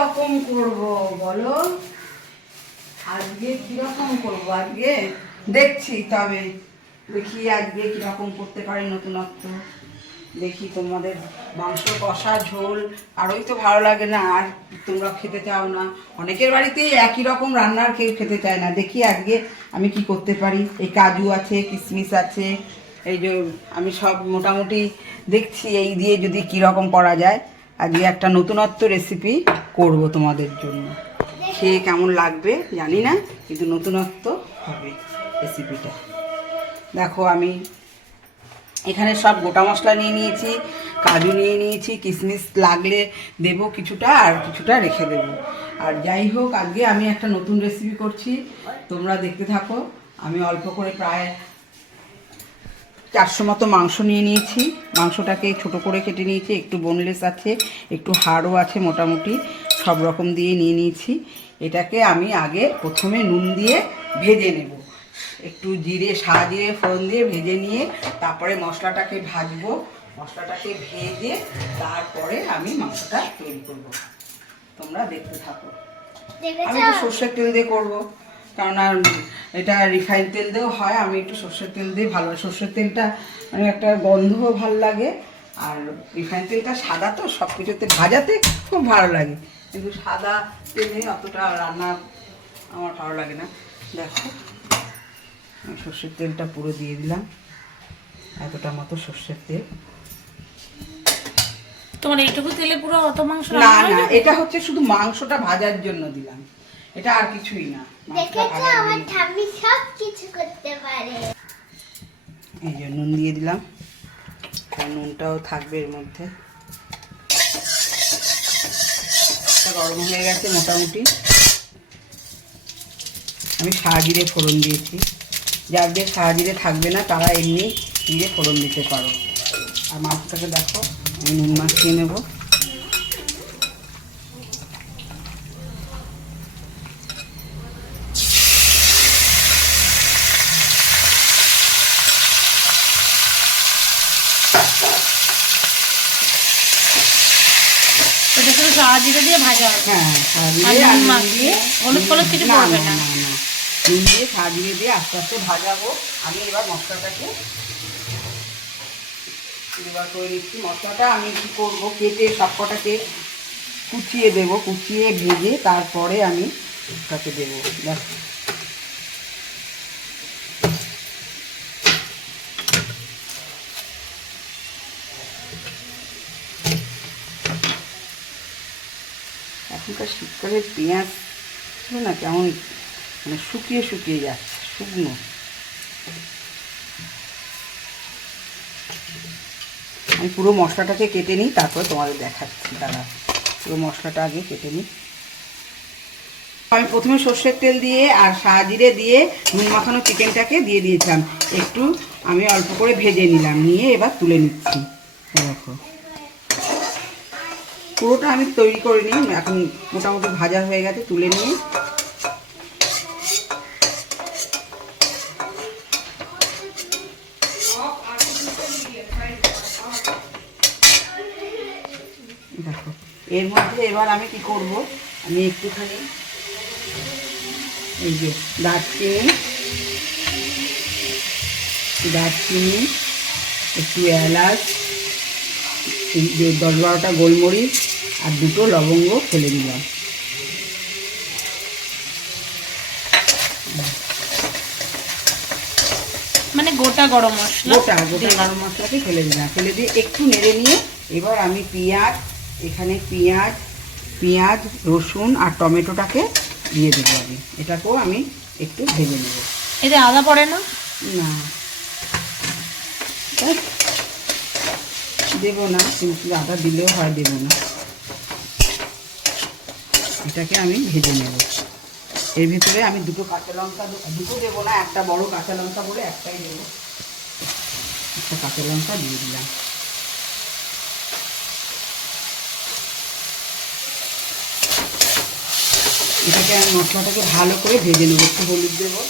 রকম করব বলো? আজকে কীরকম করব? আজকে দেখছি, তবে দেখি আজকে কীরকম করতে পারি নতুনত্ব। দেখি তোমাদের মাংস কষা, ঝোল আরোই তো ভালো লাগে না, আর তোমরা খেতে চাও না। অনেকের বাড়িতেই একই রকম রান্নার কেউ খেতে চায় না। দেখি আজকে আমি কি করতে পারি। এই কাজু আছে কিশমিশ আছে, এই যে আমি সব মোটামুটি দেখছি, এই দিয়ে যদি কীরকম করা যায়। আজকে একটা নতুনত্ব রেসিপি করব তোমাদের জন্য। খেয়ে কেমন লাগবে জানি না, কিন্তু নতুনত্ব হবে রেসিপিটা দেখো, আমি এখানে সব গোটা মশলা নিয়ে নিয়েছি, কাজু নিয়ে নিয়েছি, কিশমিশ লাগলে দেব কিছুটা আর কিছুটা রেখে দেব। আর যাই হোক, আজকে আমি একটা নতুন রেসিপি করছি, তোমরা দেখতে থাকো। আমি অল্প করে প্রায় চারশো মতো মাংস নিয়ে নিয়েছি। মাংসটাকে ছোট করে কেটে নিয়েছি একটু বোনলেস আছে একটু হাড়ও আছে মোটামুটি সব রকম দিয়ে নিয়ে নিয়েছি। এটাকে আমি আগে প্রথমে নুন দিয়ে ভেজে নেব। একটু জিরে সা জিরে ফোড়ন দিয়ে ভেজে নিয়ে তারপরে মশলাটাকে ভাজবো। মশলাটাকে ভেজে তারপরে আমি মাংসটা তৈরি করব। তোমরা দেখতে থাকো। আমি একটু সর্ষের তেল দিয়ে করব কারণ আর এটা রিফাইন তেল দিয়েও হয় আমি একটু সর্ষের তেল দিয়ে ভালো সর্ষের তেলটা মানে একটা গন্ধও ভালো লাগে। আর রিফাইন তেলটা সাদা তো সব কিছুতে ভাজাতে খুব ভালো লাগে। কিন্তু সাদা তেলে অতটা রান্না আমার ভালো লাগে না। দেখো আমি সর্ষের তেলটা পুরো দিয়ে দিলাম এতটা মতো সর্ষের তেল। তোমার এইটুকু তেলে পুরো অত মাংস না না এটা হচ্ছে শুধু মাংসটা ভাজার জন্য দিলাম। এটা আর কিছুই না। দেখেছ? আমার। ঠাম্মি সব কিছু করতে পারে। এই যে নুন দিয়ে দিলাম। নুনটাও থাকবে এর মধ্যে। গরম হয়ে গেছে মোটামুটি। আমি সাহাজিরে ফোড়ন দিয়েছি। যার যাদের সাহাজিরে থাকবে না তারা এমনি দিয়ে ফোড়ন দিতে পারো। আর মাছটাকে দেখো আমি নুন মাখিয়ে নেব। ওটা শুধু জিরে দিয়ে ভাজা হবে হ্যাঁ? দিয়ে হলুদ ফলুদ কিছু না, নুন দিয়ে দিয়ে আস্তে আস্তে ভাজাবো। আমি এবার মশলাটাকে এবার করে নিচ্ছি। মশলাটা আমি কী করব কেটে সবকটাকে কুচিয়ে দেব কুচিয়ে ভেজে তারপরে আমি তাকে দেবো। দেখো এখনকার শীতকালের পেঁয়াজ ছিল না কেমন মানে শুকিয়ে শুকিয়ে যাচ্ছে, শুকনো। আমি পুরো মশলাটাকে কেটে নিই, তারপর তোমাদের দেখাচ্ছি দাদা পুরো মশলাটা আগে কেটে নিই। আমি প্রথমে সর্ষের তেল দিয়ে আর সাজিরে দিয়ে নুন মাখানো চিকেনটাকে দিয়ে দিয়েছিলাম। একটু আমি অল্প করে ভেজে নিলাম, নিয়ে এবার তুলে নিচ্ছি। দেখো। পুরোটা আমি তৈরি করে নিই এখন মোটামুটি ভাজা হয়ে গেছে, তুলে নিয়ে। দেখো, এর মধ্যে এবার আমি কি করব? আমি একটুখানি এই যে দারচিনি দারচিনি, একটু এলাচ দশ বারোটা গোলমরিচ আর দুটো লবঙ্গ ফেলে দিলাম। মানে গোটা গরম মশলা? গোটা গোটা গরম মশলাকে ফেলে দিলাম। ফেলে দিয়ে একটু নেড়ে নিয়ে এবার আমি পেঁয়াজ এখানে পেঁয়াজ পেঁয়াজ রসুন আর টমেটোটাকে দিয়ে দেবো আমি এটাকেও আমি একটু ভেজে নেব। এতে আদা পড়ে না? না। দেবো না, কিন্তু আদা দিলেও হয়, দেবো না। এটাকে আমি ভেজে নেব। এর ভিতরে আমি দুটো কাঁচা লঙ্কা দুটো দেবো না, একটা বড় কাঁচা লঙ্কা বলে একটাই দেবো। একটা কাঁচা লঙ্কা দিয়ে দিলাম। এটাকে আমি মশলাটাকে ভালো করে ভেজে নেব, একটু হলুদ দেবো।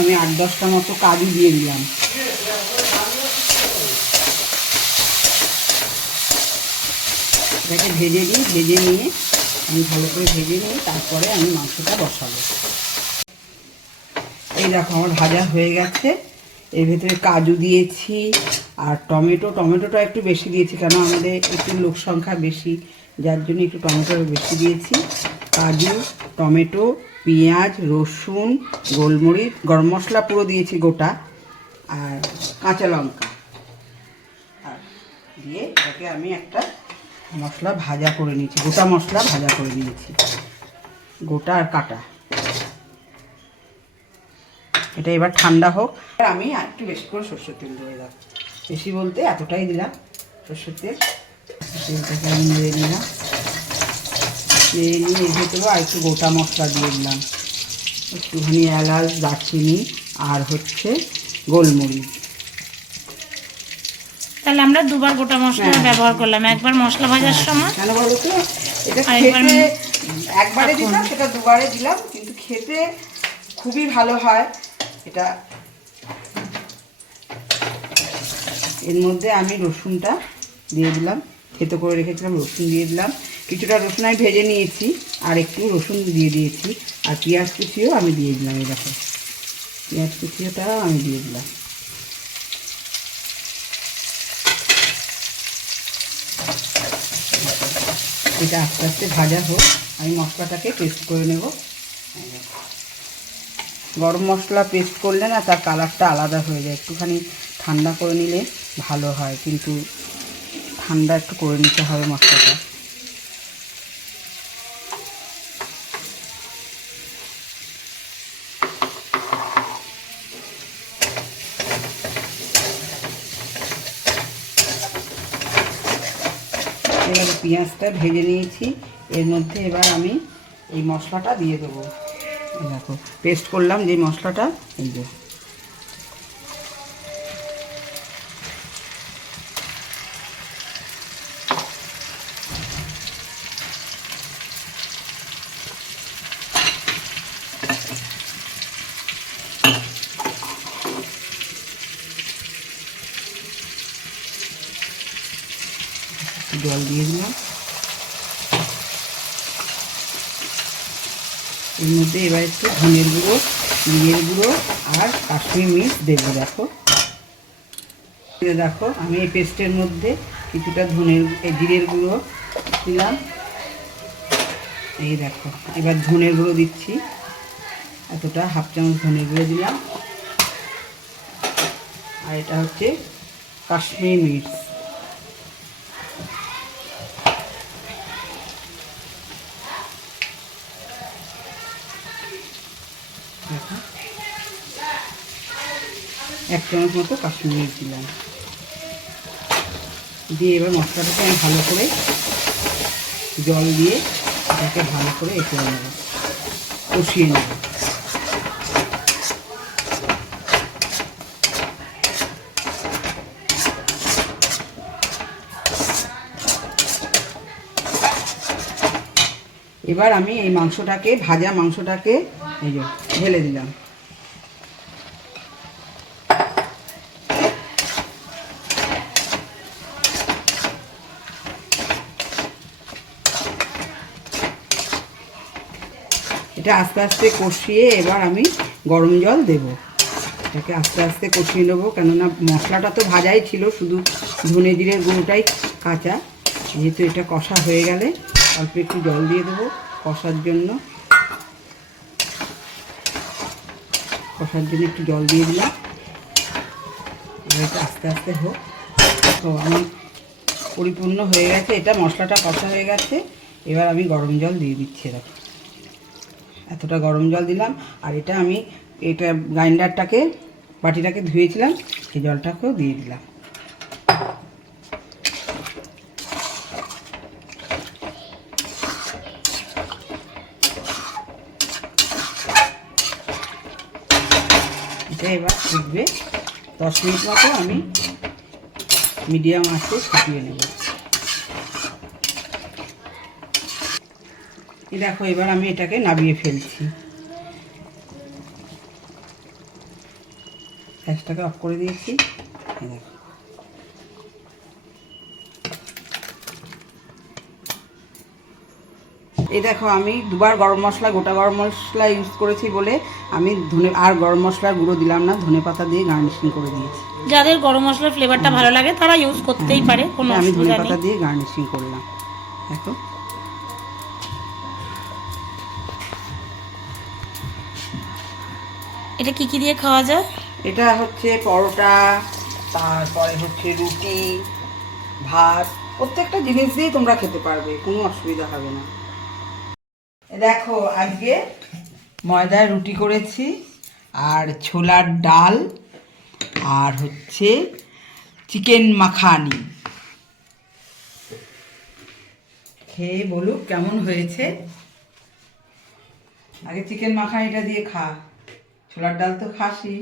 আমি আট দশটা মতো কাজু দিয়ে দিলাম। এটাকে ভেজে নিই, ভেজে নিয়ে আমি ভালো করে ভেজে নিয়ে তারপরে আমি মাংসটা বসাবো। এই দেখো আমার ভাজা হয়ে গেছে। এর ভেতরে কাজু দিয়েছি আর টমেটো। টমেটোটা একটু বেশি দিয়েছি কেন আমাদের একটু লোক সংখ্যা বেশি, যার জন্য একটু টমেটো বেশি দিয়েছি। কাজু, টমেটো, পেঁয়াজ, রসুন, গোলমরিচ, গরম মশলা পুরো দিয়েছি গোটা আর কাঁচা লঙ্কা। আর দিয়ে এটাকে আমি একটা মশলা ভাজা করে নিয়েছি, গোটা মশলা ভাজা করে নিয়েছি। গোটা আর কাটা। এটা এবার ঠান্ডা হোক। আমি একটু বেশি করে সর্ষের তেল দিয়ে দিলাম। বেশি বলতে এতটাই দিলাম সর্ষের তেল। তেলটাকে আমি নেড়ে নিলাম। নেড়ে নিয়ে এর ভেতরেও আর একটু গোটা মশলা দিয়ে দিলাম। একটুখানি এলাচ, দারচিনি আর হচ্ছে গোলমরিচ। তাহলে আমরা দুবার গোটা মশলা হ্যাঁ। ব্যবহার করলাম। একবার মশলা ভাজার সময় এটা আর একবার দিলাম সেটা দুবারে দিলাম কিন্তু খেতে খুবই ভালো হয়। এটা এর মধ্যে আমি রসুনটা দিয়ে দিলাম খেতে করে রেখেছিলাম রসুন দিয়ে দিলাম। কিছুটা রসুন আমি ভেজে নিয়েছি আর একটু রসুন দিয়ে দিয়েছি আর পেঁয়াজ কুচিও আমি দিয়ে দিলাম দেখো। পেঁয়াজ কুচিওটাও আমি দিয়ে দিলাম। এটা আস্তে আস্তে ভাজা হোক, আমি মশলাটাকে পেস্ট করে নেব। গরম মশলা পেস্ট করলে না তার কালারটা আলাদা হয়ে যায়। একটুখানি ঠান্ডা করে নিলে ভালো হয়, কিন্তু ঠান্ডা একটু করে নিতে হবে মশলাটা এবার পেঁয়াজটা ভেজে নিয়েছি। এর মধ্যে এবার আমি এই মশলাটা দিয়ে দেবো। দেখো পেস্ট করলাম যে মশলাটা, এই যে একটু জল দিয়ে দিলাম এর মধ্যে এবার একটু ধনের গুঁড়ো জিরের গুঁড়ো আর কাশ্মীর মির্চ দেবো, দেখো। দেখো, আমি এই পেস্টের মধ্যে কিছুটা ধনের জিরের গুঁড়ো দিলাম। এই দেখো, এবার ধনের গুঁড়ো দিচ্ছি। এতটা হাফ চামচ ধনের গুঁড়ো দিলাম। আর এটা হচ্ছে কাশ্মীর মির্চ। এক চামচ মতো কাশ্মীর দিলাম। দিয়ে এবার মশলাটাকে আমি ভালো করে জল দিয়ে এটাকে ভালো করে এ করে নেব, কষিয়ে নেব। এবার আমি এই মাংসটাকে, ভাজা মাংসটাকে, এই যে, ঢেলে দিলাম। এটা আস্তে আস্তে কষিয়ে এবার আমি গরম জল দেব। এটাকে আস্তে আস্তে কষিয়ে নেব, কেননা মশলাটা তো ভাজাই ছিল, শুধু ধনে জিরের গুঁড়োটাই কাঁচা। যেহেতু এটা কষা হয়ে গেলে অল্প একটু জল দিয়ে দেবো কষার জন্য। কষার জন্য একটু জল দিয়ে দিলাম। এটা আস্তে আস্তে হোক। তো আমার পরিপূর্ণ হয়ে গেছে, এটা মশলাটা কষা হয়ে গেছে। এবার আমি গরম জল দিয়ে দিচ্ছি দেখো এতটা গরম জল দিলাম, আর এটা আমি, এটা গ্রাইন্ডারটাকে, বাটিটাকে ধুয়েছিলাম, সেই জলটাকেও দিয়ে দিলাম। এটা এবার ফুটবে দশ মিনিট মতো আমি মিডিয়াম আঁচে ফুটিয়ে নেব। দেখো এবার আমি এটাকে নামিয়ে ফেলছি। গ্যাসটাকে অফ করে দিয়েছি। এই দেখো। এই দেখো আমি দুবার গরম মশলা গোটা গরম মশলা ইউজ করেছি বলে আমি ধনে আর গরম মশলার গুঁড়ো দিলাম না ধনে পাতা দিয়ে গার্নিশিং করে দিয়েছি। যাদের গরম মশলার ফ্লেভারটা ভালো লাগে তারা ইউজ করতেই পারে কোনো আমি ধনে পাতা দিয়ে গার্নিশিং করলাম। দেখো। এটা কি কি দিয়ে খাওয়া যায়? এটা হচ্ছে পরোটা, তারপরে হচ্ছে রুটি, ভাত, প্রত্যেকটা জিনিস দিয়েই তোমরা খেতে পারবে, কোনো অসুবিধা হবে না। দেখো, আজকে ময়দার রুটি করেছি, আর ছোলার ডাল, আর হচ্ছে চিকেন মাখানি। খেয়ে বলুক কেমন হয়েছে। আগে চিকেন মাখানিটা দিয়ে খা। ছোলার ডাল তো খাসি।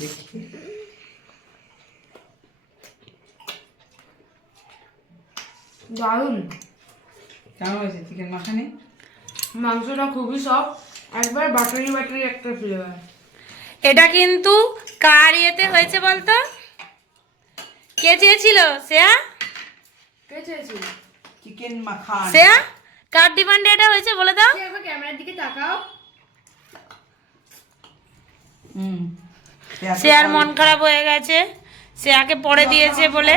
দেখি। দারুণ। কেমন হয়েছে চিকেন মাখানি? মাংসটা খুবই সফট একবার বাটারি বাটারি একটা ফ্লেভার এটা কিন্তু কার ইয়েতে হয়েছে বলতো? কে চেয়েছিল শ্রেয়া? কে চেয়েছিল? চিকেন মাখান শ্রেয়া কার ডিমান্ডে এটা হয়েছে বলে দাও। শ্রেয়া ক্যামেরার দিকে তাকাও। হুম শ্রেয়ার মন খারাপ হয়ে গেছে। শ্রেয়াকে পরে দিয়েছে বলে।